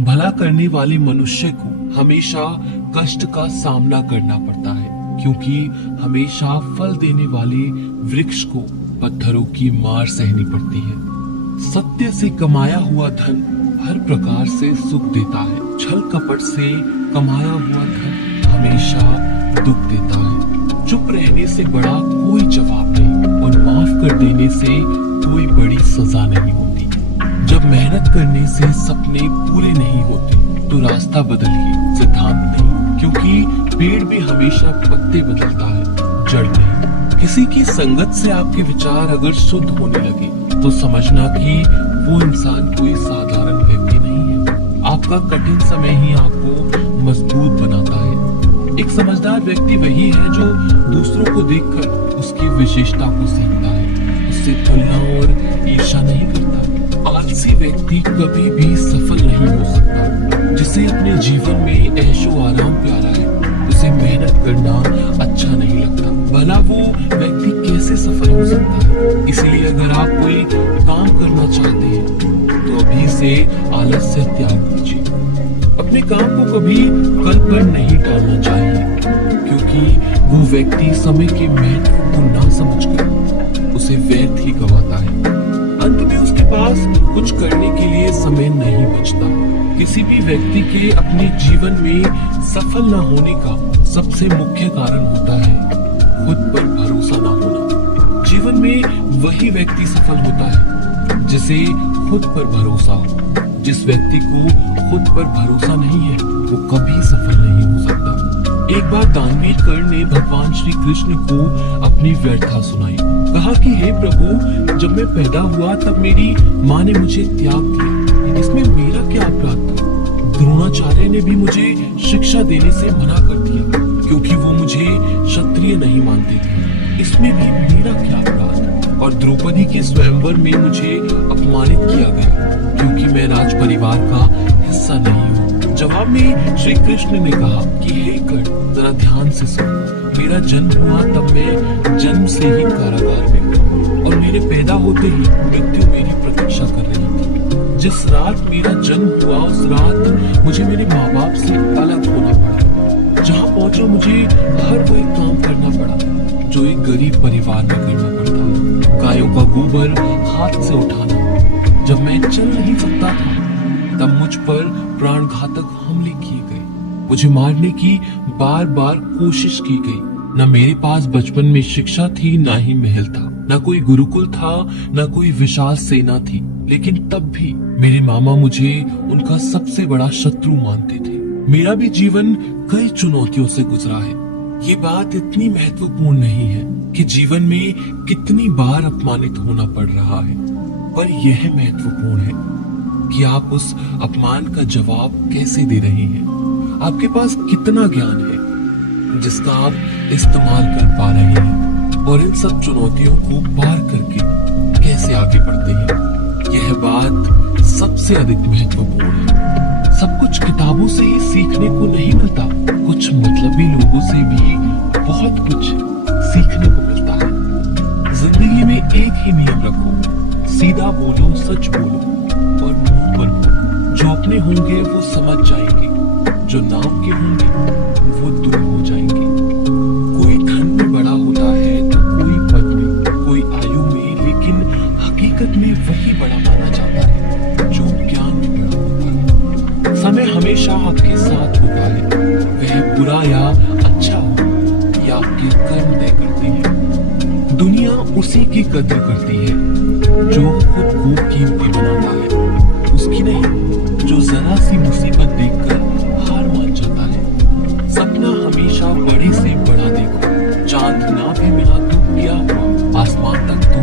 भला करने वाले मनुष्य को हमेशा कष्ट का सामना करना पड़ता है, क्योंकि हमेशा फल देने वाले वृक्ष को पत्थरों की मार सहनी पड़ती है। सत्य से कमाया हुआ धन हर प्रकार से सुख देता है, छल कपट से कमाया हुआ धन हमेशा दुख देता है। चुप रहने से बड़ा कोई जवाब नहीं और माफ कर देने से कोई बड़ी सजा नहीं होती। जब मेहनत करने से सपने पूरे नहीं होते तो रास्ता बदलिए, सिद्धांत नहीं, क्योंकि पेड़ भी हमेशा पत्ते बदलता है, जड़ नहीं। किसी की संगत से आपके विचार अगर शुद्ध होने लगे तो समझना कि वो इंसान कोई साधारण व्यक्ति नहीं है। आपका कठिन समय ही आपको मजबूत बनाता है। एक समझदार व्यक्ति वही है जो दूसरों को देखकर उसकी विशेषता को सीखता है, उससे तुलना और ईर्ष्या नहीं करता। आलसी व्यक्ति कभी भी सफल नहीं हो सकता। जिसे अपने जीवन में ऐशो आराम प्यारा है, उसे मेहनत करना अच्छा नहीं लगता। भला वो व्यक्ति कैसे सफल हो सकता है? इसलिए अगर आप कोई काम करना चाहते हैं तो अभी से आलस्य त्याग दीजिए। अपने काम को कभी कल पर नहीं टालना चाहिए, क्योंकि वो व्यक्ति समय के महत्व को ना समझकर उसे व्यर्थ ही गवाता है। अंत में उसके पास कुछ करने के लिए समय नहीं बचता। किसी भी व्यक्ति के अपने जीवन में सफल न होने का सबसे मुख्य कारण होता है खुद पर भरोसा न होना। जीवन में वही व्यक्ति सफल होता है जिसे खुद पर भरोसा हो। जिस व्यक्ति को खुद पर भरोसा नहीं है वो कभी सफल नहीं हो सकता। एक बार दानवीर कर्ण ने भगवान श्री कृष्ण को अपनी व्यर्था सुनाई। कहा कि हे प्रभु, जब मैं पैदा हुआ तब मेरी माँ ने मुझे त्याग दिया, इसमें मेरा क्या अपराध था? द्रोणाचार्य ने भी मुझे शिक्षा देने से मना कर दिया, क्योंकि वो मुझे क्षत्रिय नहीं मानते थे, इसमें भी मेरा क्या अपराध? और द्रौपदी के स्वयंवर में मुझे अपमानित किया गया, क्योंकि मैं राज परिवार का हिस्सा नहीं हूँ। जवाब में श्री कृष्ण ने कहा कि हे कर्ण, जरा ध्यान से सुन। मेरा जन्म हुआ तब मैं जन्म से ही कारागार में हूँ और मेरे पैदा होते ही मृत्यु मेरी प्रतीक्षा कर रही थी। जिस रात मेरा जन्म हुआ उस रात मुझे मेरे माँ बाप से अलग होना पड़ा। जहाँ पहुँचा मुझे हर वही काम करना पड़ा जो एक गरीब परिवार में करना पड़ता है। गायों का गोबर हाथ से उठाना। जब मैं चल नहीं सकता था तब मुझ पर प्राणघातक हमले किए गए। मुझे मारने की बार बार कोशिश की गई। न मेरे पास बचपन में शिक्षा थी, ना ही महल था, न कोई गुरुकुल था, न कोई विशाल सेना थी। लेकिन तब भी मेरे मामा मुझे उनका सबसे बड़ा शत्रु मानते थे। मेरा भी जीवन कई चुनौतियों से गुजरा है। ये बात इतनी महत्वपूर्ण नहीं है कि जीवन में कितनी बार अपमानित होना पड़ रहा है, पर यह महत्वपूर्ण है कि आप उस अपमान का जवाब कैसे दे रहे हैं। आपके पास कितना ज्ञान है जिसका आप इस्तेमाल कर पा रहे हैं, और इन सब चुनौतियों को पार करके कैसे आगे बढ़ते हैं। यह बात सबसे अधिक महत्वपूर्ण है। सब कुछ किताबों से ही सीखने को नहीं मिलता, कुछ मतलबी लोगों से भी बहुत कुछ सीखने को मिलता है। जिंदगी में एक ही नियम रखो, सीधा बोलो, सच बोलो और मुंह पर बोलो। जो अपने होंगे वो समझ जाएंगे, जो नाम के होंगे वो दूर हो जाएंगे। कोई धन में बड़ा होता है तो कोई पद में, कोई आयु में, लेकिन हकीकत में वही बड़ा माना जाता है जो ज्ञान में बड़ा होता है। समय हमेशा आपके साथ होता है, वह बुरा या अच्छा हो, या आपके कर्म तय करते हैं। दुनिया उसी की कदर करती है जो खुद को कीमती बनाता है, उसकी नहीं जो जरा सी मुसीबत देखकर हार मान जाता है। सपना हमेशा बड़े से बड़ा देखो। चांद ना भी मिला तो क्या हुआ, आसमान तक तो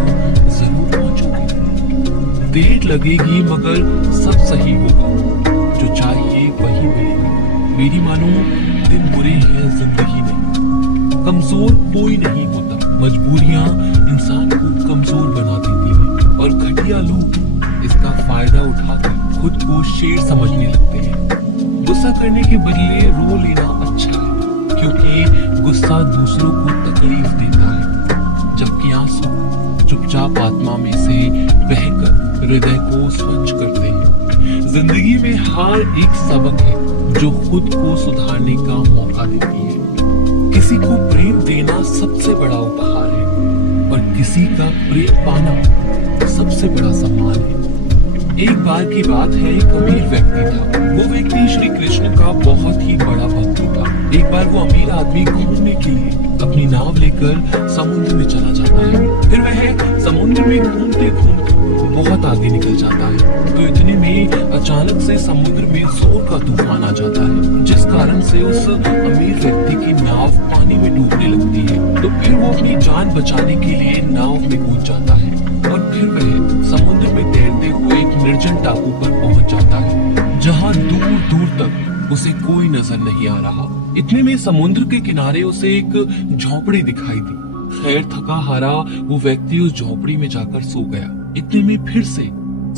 जरूर पहुंचोगे। देर लगेगी मगर सब सही होगा, जो चाहिए वही मिलेगा। मेरी मानो दिन बुरे हैं, जिंदगी नहीं। कमजोर कोई नहीं होता, मजबूरियां इंसान को कमजोर बना देती हैं, और घटिया लोग इसका फायदा उठाकर खुद को शेर समझने लगते हैं। गुस्सा करने के बदले रो लेना अच्छा है, क्योंकि गुस्सा दूसरों को तकलीफ देता है, जबकि आंसू चुपचाप आत्मा में से बहकर हृदय को स्वच्छ करते हैं। जिंदगी में हर एक सबक है जो खुद को सुधारने का मौका देती है। किसी को प्रेम देना सबसे बड़ा उपहार है और किसी का प्रेम पाना सबसे बड़ा सम्मान है। एक बार की बात है, एक अमीर व्यक्ति था। वो व्यक्ति श्री कृष्ण का बहुत ही बड़ा भक्त था। एक बार वो अमीर आदमी घूमने के लिए अपनी नाव लेकर समुद्र में चला जाता है। फिर वह समुद्र में घूमते घूमते बहुत आगे निकल जाता है। तो इतने में अचानक से समुद्र में जोर का तूफान आ जाता है, जिस कारण से उस अमीर व्यक्ति की नाव पानी में डूबने लगती है। तो फिर वो अपनी जान बचाने के लिए नाव में कूद जाता है और फिर वह समुद्र में तैरते हुए एक निर्जन टापू पर पहुंच जाता है, जहां दूर दूर तक उसे कोई नजर नहीं आ रहा। इतने में समुद्र के किनारे उसे एक झोपड़ी दिखाई दी। खैर थका हारा वो व्यक्ति उस झोपड़ी में जाकर सो गया। इतने में फिर से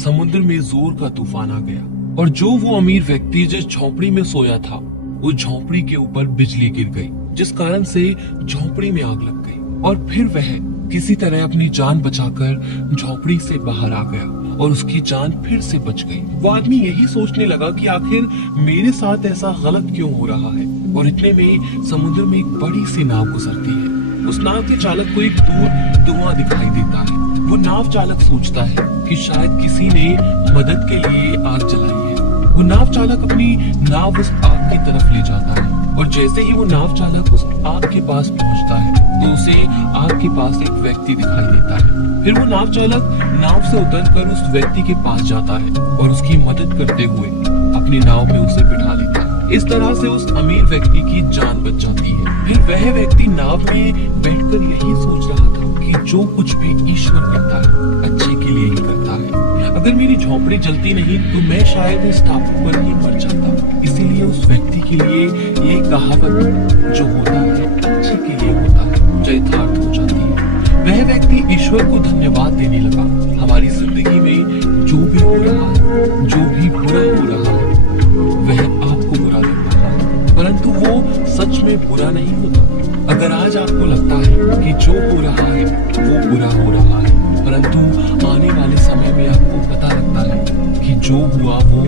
समुद्र में जोर का तूफान आ गया और जो वो अमीर व्यक्ति जिस झोपड़ी में सोया था, उस झोपड़ी के ऊपर बिजली गिर गई, जिस कारण से झोपड़ी में आग लग गई और फिर वह किसी तरह अपनी जान बचाकर झोपड़ी से बाहर आ गया और उसकी जान फिर से बच गई। वो आदमी यही सोचने लगा कि आखिर मेरे साथ ऐसा गलत क्यों हो रहा है। और इतने में समुद्र में एक बड़ी सी नाव गुजरती है। उस नाव के चालक को एक दूर धुआं दिखाई देता है। वो नाव चालक सोचता है कि शायद किसी ने मदद के लिए आग जलाई है। वो नाव चालक अपनी नाव उस आग की तरफ ले जाता है और जैसे ही वो नाव चालक उस आग के पास पहुंचता है तो उसे आग के पास एक व्यक्ति दिखाई देता है। फिर वो नाव चालक नाव से उतरकर उस व्यक्ति के पास जाता है और उसकी मदद करते हुए अपनी नाव में उसे बिठा लेता है। इस तरह से उस अमीर व्यक्ति की जान बच जाती है। फिर वह व्यक्ति नाव में बैठकर यही सोच रहा था कि जो कुछ भी ईश्वर करता है अच्छे के लिए ही करता है। अगर मेरी झोपड़ी जलती नहीं तो मैं शायद इस टापू पर ही मर जाता। इसीलिए उस व्यक्ति के लिए ये कहावत जो होता है अच्छे के लिए होता है चरितार्थ हो जाती है। वह व्यक्ति ईश्वर को धन्यवाद देने लगा। हमारी जिंदगी में जो भी हो रहा है, जो भी बुरा हो रहा है, वह आपको बुरा लग रहा है, परंतु वो सच में बुरा नहीं होता। अगर आज आपको लगता है कि जो हो रहा है वो बुरा हो रहा है, परंतु आने वाले समय में आपको पता लगता है कि जो हुआ वो